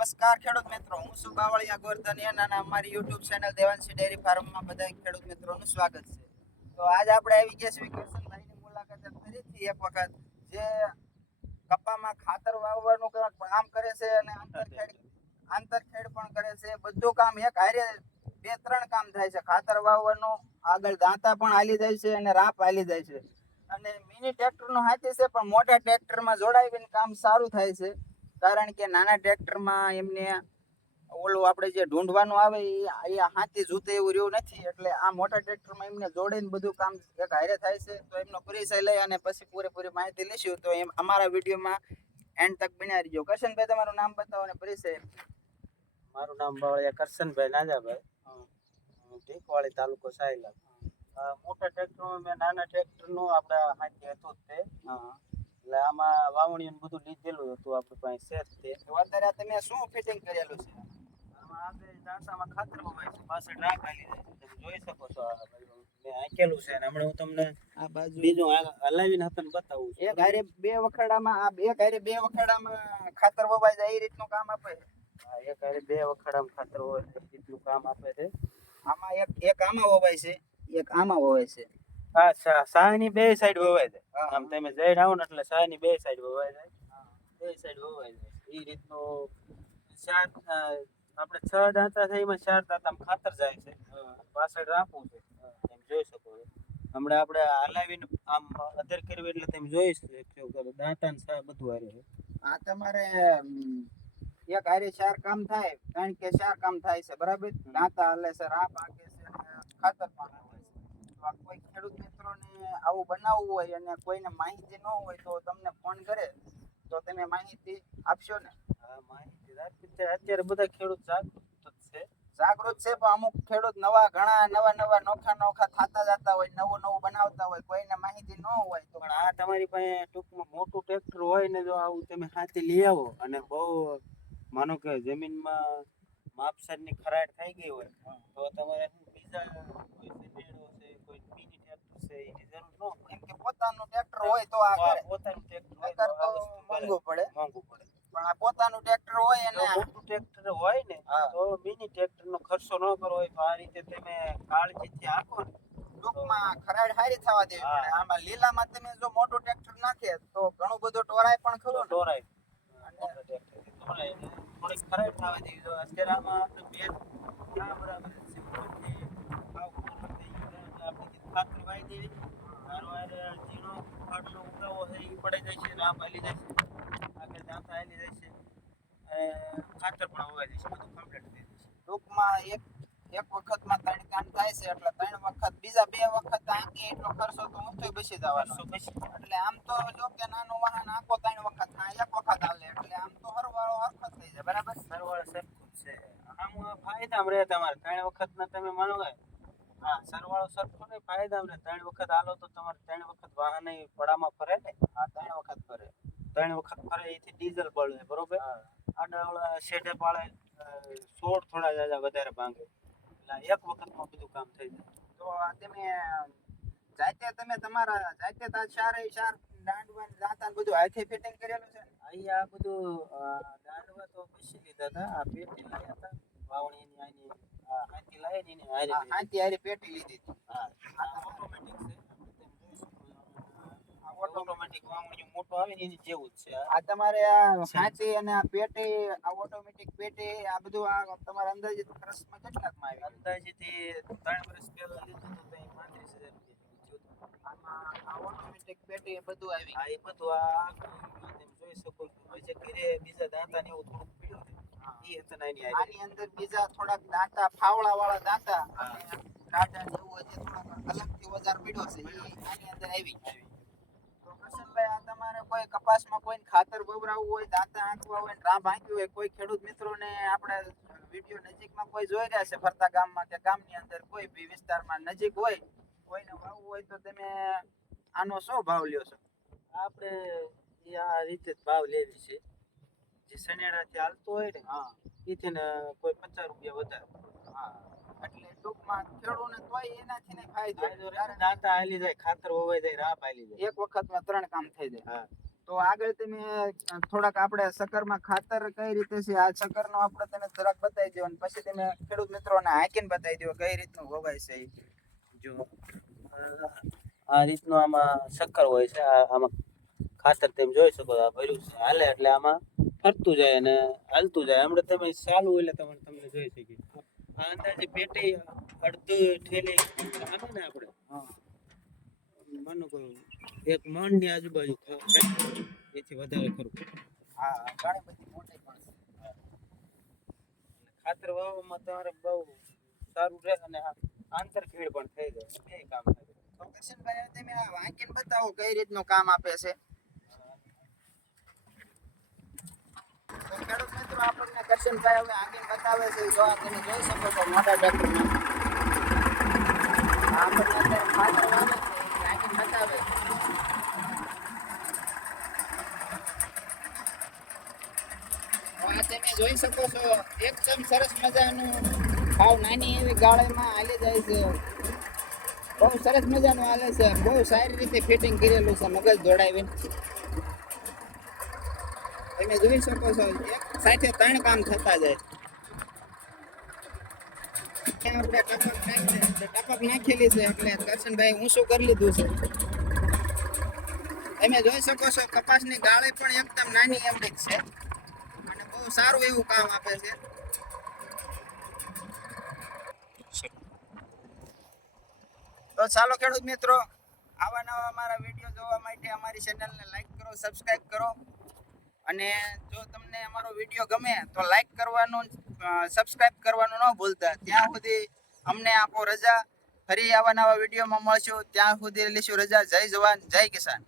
નમસ્કાર ખેડૂત મિત્રો. હું છું બાવળિયા ગોરધનિયા અને અમારી યુટ્યુબ ચેનલ દેવાંશી ડેરી ફાર્મમાં બધા ખેડૂત મિત્રોનું સ્વાગત છે. તો આજ આપણે આવી ગયા છીએ કિશનભાઈની મુલાકાત ફરીથી એક વખત જે કપામાં ખાતર વાવવાનું કામ કરે છે અને આંતરખેડ આંતરખેડ પણ કરે છે. બધું કામ એક હારે બે ત્રણ કામ થાય છે. ખાતર વાવવાનું આગળ દાંતા પણ હાલી જાય છે અને રાપ હાલી જાય છે. અને મિની ટ્રેક્ટરનો હાથી છે પણ મોટા ટ્રેક્ટરમાં જોડાવીને કામ સારું થાય છે. કારણ કે નાના ટ્રેક્ટરમાં એમને ઓલું આપણે જે ઢૂંઢવાનું આવે એ હાથી જૂતે એવું રહ્યું નથી. એટલે આ મોટા ટ્રેક્ટરમાં એમને જોડીને બધું કામ એક હારે થાય છે. તો એમનો પરિચય લઈ અને પછી પૂરેપૂરી માહિતી લઈશું. તો એમ અમારા વિડીયોમાં એન્ડ તક બિના રહીજો. કરશનભાઈ તમારું નામ બતાવો અને પરિચય. મારું નામ બાવળિયા કરશનભાઈ નાજાભાઈ હું. ઢીકવાળી તાલુકો સાયલા. મોટા ટ્રેક્ટરમાં મેં નાના ટ્રેક્ટરનું આપણે હાથી હતું જ તે. એટલે આમાં વાવણીઓ બધું લીધેલું હતું આપણી પાસે છે તે. અત્યારે આ તમે શું ફિટિંગ કરેલું છે? આમાં આપણે દાંતામાં ખાતર વવાય છે પાછળ રાખ આલી જાય છે. તમે જોઈ શકો છો મેં આંકેલું છે અને હમણાં હું તમને આ બાજુ બીજું હલાવીને તમને બતાવું છું. એક હારે બે વખડામાં આ એક હારે બે વખડામાં ખાતર વવાઈ જાય એ રીતનું કામ આપે હા, એક હારે બે વખડામાં ખાતર હોય છે એટલું કામ આપે છે. આમાં એક એક આમાં વવાય છે એક આમાં વવાય છે. હા સા- સાયની બે સાઈડ વવાય જાય. હા. આમ તમે જઈ આવો ને એટલે સાયની બે સાઈડ વવાય જાય. બે સાઈડ વવાય જાય. એ રીતનું ચાર આપણે છ દાંતા છે એમાં ચાર દાંતા ખાતર જાય છે. પાછળ રાખવું છે. એમ જોઈ શકો છો. હમણાં આપણે હલાવીને આમ અધર કરવી એટલે તમે જોઈ શકો દાંતા ને બધું હારે આ તમારે એક હારે ચાર કામ થાય કારણ કે ચાર કામ થાય છે બરાબર? દાંતા હાલે છે રાપ આગે છે ખાતર પણ તો આ કોઈ ખેડૂત મિત્રોને આવું બનાવવું હોય અને કોઈને માહિતી ન હોય તો તમને ફોન કરે તો તમે માહિતી આપશો ને? માહિતી અત્યારે બધા ખેડૂત જાગૃત છે. જાગૃત છે પણ અમુક ખેડૂત નવા ઘણા નવા નવા નોખા નોખા થતા જતા હોય નવું નવું બનાવતા હોય કોઈને માહિતી ન હોય તો પણ આ તમારી પાસે ટૂંકમાં મોટું ટ્રેક્ટર હોય ને જો આવું તમે હાથે લઈ આવો અને બહુ માનો કે જમીનમાં માપસરની ખરાટ થઈ ગઈ હોય તો તમારે કોઈ સેનેડો છે કોઈ મિની ટ્રેક્ટર છે એની જરૂર ન પડે એમ કે પોતાનું ટ્રેક્ટર હોય તો આ કરે. પોતાનું ટ્રેક્ટર હોય તો તો આ વસ્તુ મોંઘું પડે. મોંઘું પડે. પણ આ પોતાનું ટ્રેક્ટર હોય અને મોટું ટ્રેક્ટર હોય ને. તો મિની ટ્રેક્ટરનો ખર્ચો ન કરવો હોય તો આ રીતે તમે કાળજીથી આપો ને. ટૂંકમાં ખરાડ હારી થવા દેવી પડે. આમાં લીલામાં તમે જો મોટું ટ્રેક્ટર નાખે તો ઘણું બધું ટોરાય પણ ખરું ને. દોરાય મોટા ટ્રેક્ટરથી દોરાય એટલે થોડીક ખરાબ થવા દેવી જો અત્યારે આમાં આપણે બેન ના બરાબર જ છે ઉપરથી ભાવ પૂરો થઈ ગયો છે એટલે આપણે કીધું ઝીણો ખાટલો ઉગાવો છે એ પડી જાય છે રામ હાલી જાય છે. આગળ દાંતા હાલી જાય છે. ખાતર પણ વવાઈ જાય છે બધું કમ્પ્લીટ થઈ જાય છે. ટૂંકમાં એક એક વખતમાં ત્રણ કામ થાય છે એટલે ત્રણ વખત બીજા બે વખત આંકી એટલો ખર્ચો તો ઊંચો બેસી જવાનો. એટલે આમ તો જો કે નાનું વાહન આંકો ત્રણ વખત એક વખત આવે એટલે આમ તો હરવાળો હરખો થઈ જાય બરાબર? સરવાળે સરખું છે. આમ ફાયદામાં રહે તમારે ત્રણ વખતના તમે માનો હા સરવાળો સરખો નહીં ફાયદા ને. ત્રણ વખત હાલો તો તમારે ત્રણ વખત વાહન પડામાં ફરે ને? આ ત્રણ વખત ફરે. ત્રણ વખત ફરે એથી ડીઝલ બળે બરોબર? આડાવડા શેઢે પાળે સોળ થોડા જાજા વધારે ભાંગે. એટલે એક વખતમાં બધું કામ થઈ જાય. તો આ તમે જાતે તમે તમારા જાતે તા ચારે ચાર દાંડવા ને દાંતા બધું હાથે ફિટિંગ કરેલું છે? ને? અહીંયા બધું દાંડવા તો પછી લીધા હતા આ પેટી લીધા હતા વાવણીની આની. હાથી લાવી ને એની હારી હાથી હારી પેટી લીધી હતી. આ ઓટોમેટિક છે. આ ઓટોમેટિક મોટો આવે ને એની જેવું જ છે આ. આ તમારે આ સાચી અને આ પેટી આ ઓટોમેટિક પેટી આ બધું આ તમારા અંદાજિત ખર્ચમાં કેટલાકમાં આવી અંદાજેથી ત્રણ વર્ષ પહેલા લીધું તો પાંત્રીસ હજાર આ ઓટોમેટિક પેટી એ બધું આવી હા એ બધું આ તમે જોઈ શકો છો. બીજા દાંતા ને એવું થોડુંક પીડ્યું એ આની અંદર બીજા થોડાક દાંતા ફાવડા વાળા દાંતા રાજા જેવું હોય થોડાક અલગથી થોડોક અલગથી ઓજાર પીડ્યો છે ઈ આની અંદર આવી તો પ્રસન્નભાઈ આ તમારે કોઈ કપાસમાં કોઈ ખાતર ગોબરાવવું હોય દાંતા આંકવા હોય રામ આંક્યું હોય કોઈ ખેડૂત મિત્રોને આપણે વીડિયો નજીકમાં કોઈ જોઈ રહ્યા છે ફરતા ગામમાં કે ગામની અંદર કોઈ બી વિસ્તારમાં નજીક હોય કોઈને વાવવું હોય તો તમે આનો શું ભાવ લ્યો છો? આપણે એ આ રીતે જ ભાવ લેવી છે. જે સનેડાથી હાલતો હોય ને હા. એથી ને કોઈ પચાસ રૂપિયા વધારે હા. એટલે ટૂંકમાં ખેડૂતને તોય એનાથી ને ફાયદો. દાંતા હાલી જાય ખાતર વવાઈ જાય રાપ હાલી જાય. એક વખતમાં ત્રણ કામ થઈ જાય. હા. તો આગળ તમે થોડાક આપણે સકરમાં ખાતર કઈ રીતે છે આ સકરનો આપણે તને જરાક બતાવી દો અને પછી તમે ખેડૂત મિત્રોને હાકીને બતાવી દો કઈ રીતનું વવાય છે. જો આ- રીતનું આમાં શક્કર હોય છે આ- આમાં ખાતર તમે જોઈ શકો આ ભર્યું છે. હાલે એટલે આમાં ફરતું જાય અને હાલતું જાય. હમણાં તમે ચાલુ એટલે તમને તમને જોઈ શકીએ. આ અંદાજે પેટી અડધી ઠેલી આવે ને આપણે. માનો કે એક મણની આજુબાજુ ખ- એથી વધારે ખરું. હા ઘણી બધી મોટી પણ છે. ખાતર વાવવામાં તમારે બહુ સારું રહે અને આંતરખેડ પણ થઈ જાય. બે કામ થાય. તો કિશનભાઈ તમે આ વાંકીને બતાવો કઈ રીતનું કામ આપે છે? જો આ તમે જોઈ શકો છો, મોટા વાવે છે, એ બતાવે તમે જોઈ શકો છો, એકદમ સરસ મજાનું ભાવ નાની એવી ગાળામાં હાલી જાય છે. બહુ સરસ મજાનું હાલે છે, બહુ સારી રીતે ફિટિંગ કરેલું છે, મગજ દોડાવીને. તમે જોઈ શકો છો, એક સાથે ત્રણ કામ થતા જાય. ટપક ટપક નાખેલી છે એટલે કરશનભાઈ ઊંચું કરી લીધું છે? તમે જોઈ શકો છો, કપાસની ગાળી પણ એકદમ નાની એવડી છે. અને બહુ સારું એવું કામ આપે છે. તો ચાલો ખેડૂત મિત્રો, આવા નવા અમારા વીડિયો જોવા માટે અમારી ચેનલને લાઈક કરો સબસ્ક્રાઈબ કરો. અને જો તમને અમારો વીડિયો ગમે તો લાઈક કરવાનું સબસ્ક્રાઇબ કરવાનું ન ભૂલતા. ત્યાં સુધી અમને આપો રજા. ફરી આવા નવા વિડીયોમાં મળશું. ત્યાં સુધી લઈશું રજા. જય જવાન. જય કિસાન.